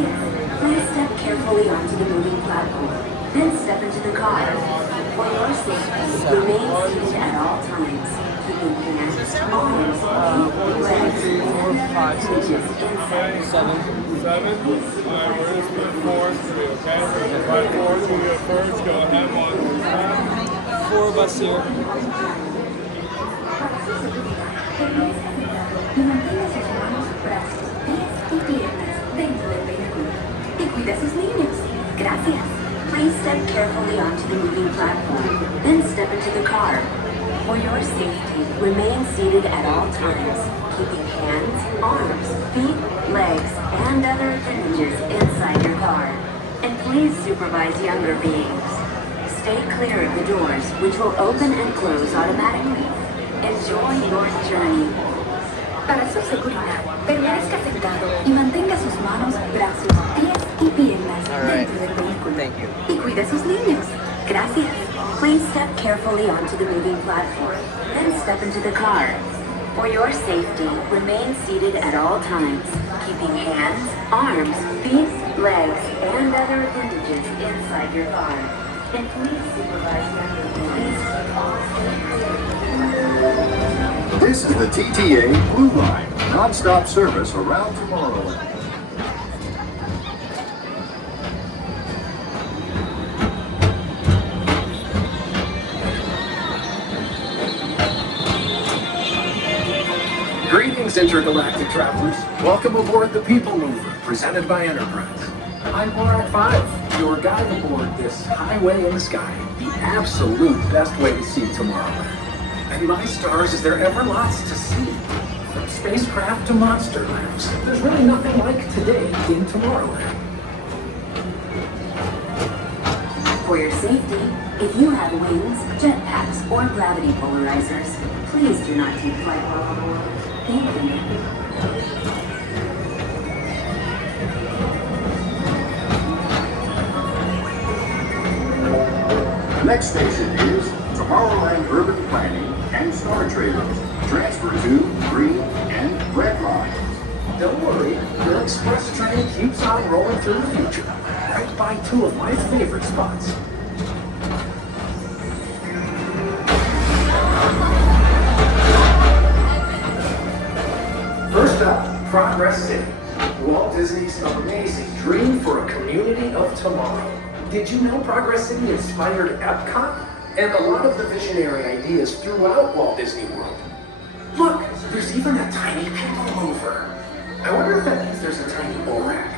Gracias. Please step carefully onto the moving platform. Then step into the car. For your safety, remain seated at all times. Keeping hands, arms, feet, legs, and hinges inside. Seven. Alright, we're just doing 4 and 3, okay? Alright, 4, so we go first. Go ahead, 1. 4 of us here. Y mantenga sus manos, brazos, pies y piernas dentro del vehículo. Y cuida a sus niños. Gracias. Please step carefully onto the moving platform, then step into the car. For your safety, remain seated at all times, keeping hands, arms, feet, legs, and other appendages inside your car. And please supervise younger beings. Stay clear of the doors, which will open and close automatically. Enjoy your journey. Para su seguridad, permanezca sentado y mantenga sus manos, brazos, pies y piernas dentro del vehículo. Thank you. Y cuide a sus niños. Gracias. Please step carefully onto the moving platform, then step into the car. For your safety, remain seated at all times, keeping hands, arms, feet, legs, and other appendages inside your car. And please supervise younger beings. Keep all safe clear. This is the TTA Blue Line, non-stop service around Tomorrowland. Greetings, intergalactic travelers. Welcome aboard the Peoplemover, presented by Enterprise. I'm Borat 5, your guide aboard this highway in the sky, the absolute best way to see Tomorrowland. And my stars, is there ever lots to see? From spacecraft to monster labs, there's really nothing like today in Tomorrowland. For your safety, if you have wings, jetpacks, or gravity polarizers, please do not take flight while aboard. Thank you. The next station is Tomorrowland Urban Planning and Star Trailers. Transfer to green and red lines. Don't worry, your express train keeps on rolling through the future, right by two of my favorite spots. First up, Progress City, Walt Disney's amazing dream for a community of tomorrow. Did you know Progress City inspired Epcot? And a lot of the visionary ideas throughout Walt Disney World. Look, there's even a tiny people mover. I wonder if that means there's a tiny Borak.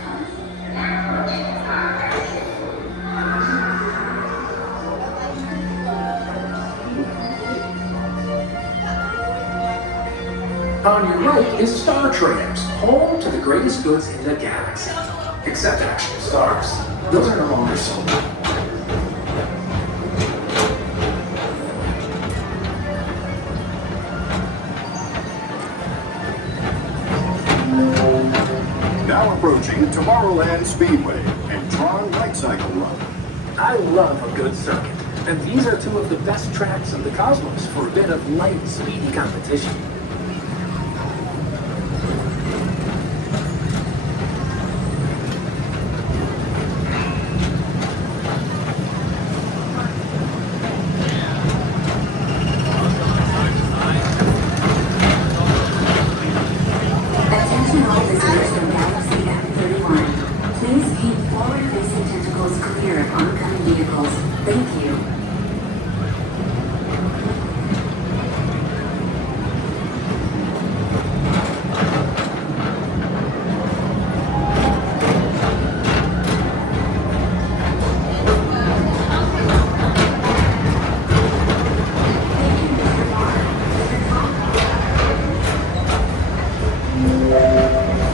On your right is Star Trailers, home to the greatest goods in the galaxy. Except actual stars. Those are no longer sold. Now approaching Tomorrowland Speedway and Tron Light Cycle Run. I love a good circuit, and these are two of the best tracks in the cosmos for a bit of light, speedy competition. Attention all visitors from Galaxy F31. Please keep forward-facing tentacles clear of oncoming vehicles. Thank you.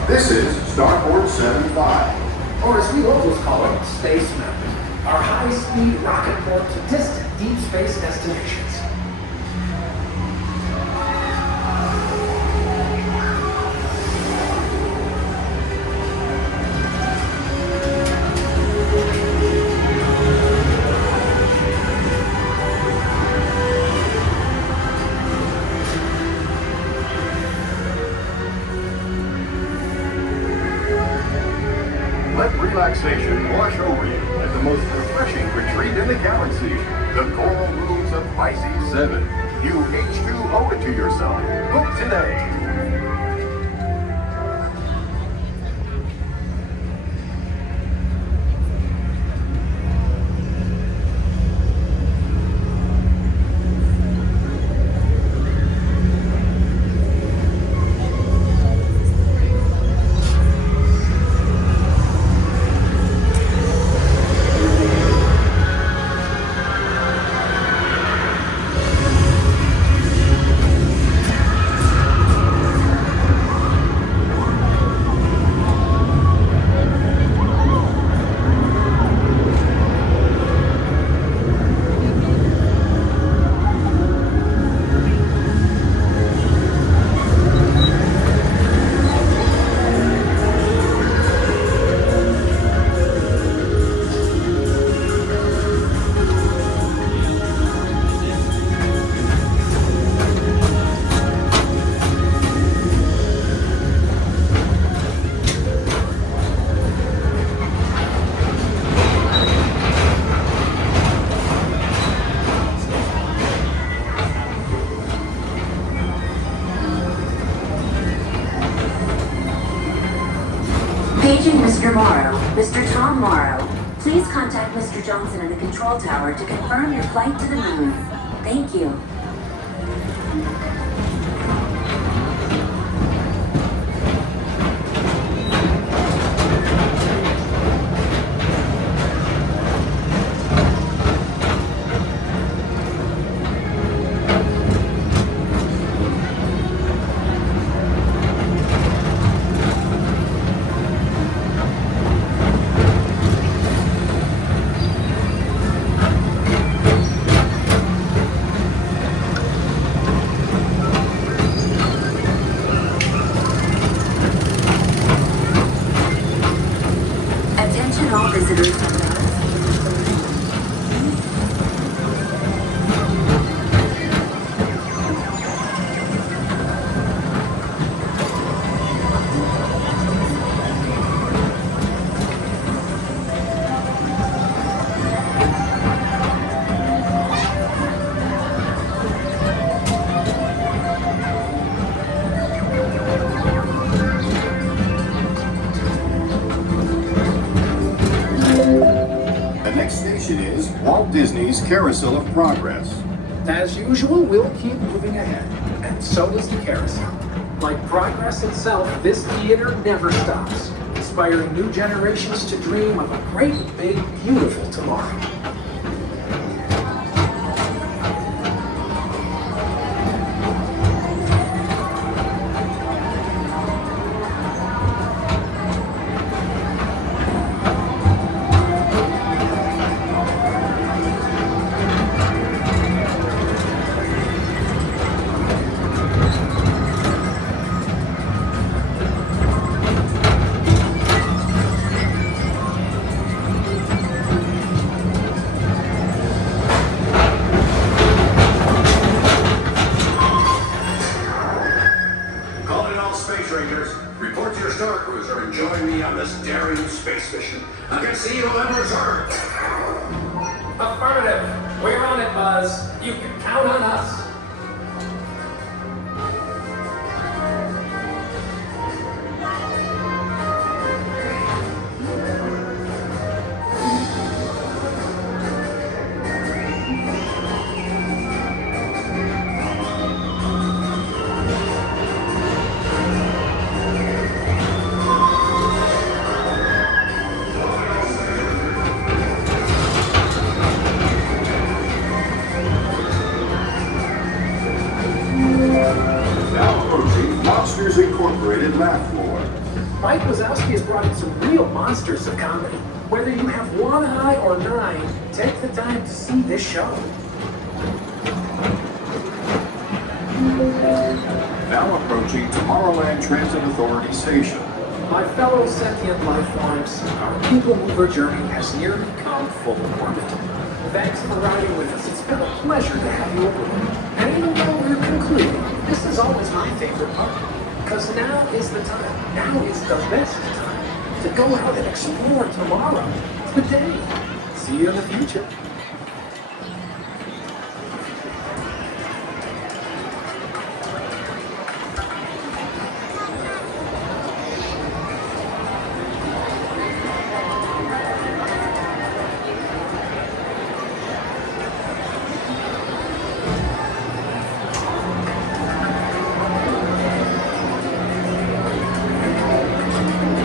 This is Starport 75. Or as we locals call it, Space Mountain, our high-speed rocket port to distant deep space destinations. Let relaxation wash over you at the most refreshing retreat in the galaxy, the coral rooms of Pisces 7. You H2O it to yourself. Book today. Paging Mr. Morrow. Mr. Tom Morrow. Please contact Mr. Johnson in the control tower to confirm your flight to the moon. Thank you. Attention all visitors. The next station is Walt Disney's Carousel of Progress. As usual, we'll keep moving ahead, and so does the carousel. Like progress itself, this theater never stops, inspiring new generations to dream of a great, big, beautiful tomorrow. Report to your Star Cruiser and join me on this daring space mission. I can see you'll never return. Affirmative. We're on it, Buzz. You can count on us. Monsters Incorporated laugh floor. Mike Wazowski has brought in some real monsters of comedy. Whether you have one eye or 9, take the time to see this show. Now approaching Tomorrowland Transit Authority Station. My fellow sentient life forms, our people mover journey has nearly come full orbit. Thanks for riding with us. It's been a pleasure to have you aboard. And even though we're concluding, this is always my favorite part. Because now is the time. Now is the best time to go out and explore tomorrow. Good day. See you in the future.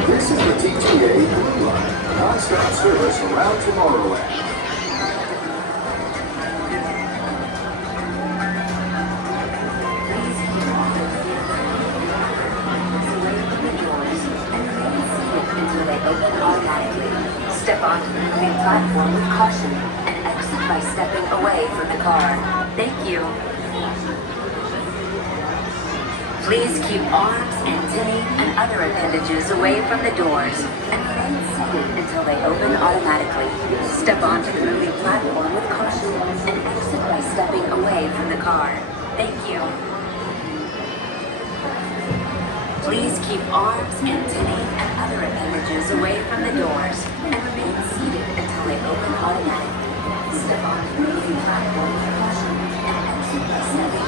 This is the TTA Blue Line, non-stop service around Tomorrowland. Please keep off away from the doors and remain seated until they open automatically. Step onto the moving platform with caution and exit by stepping away from the car. Thank you. Please keep arms, antennae, and other appendages away from the doors and remain seated until they open automatically. Step onto the moving platform with caution and exit by stepping away from the car. Thank you. Please keep arms, antennae, and other appendages away from the doors and remain seated until they open automatically. Step onto the moving platform with caution and exit by stepping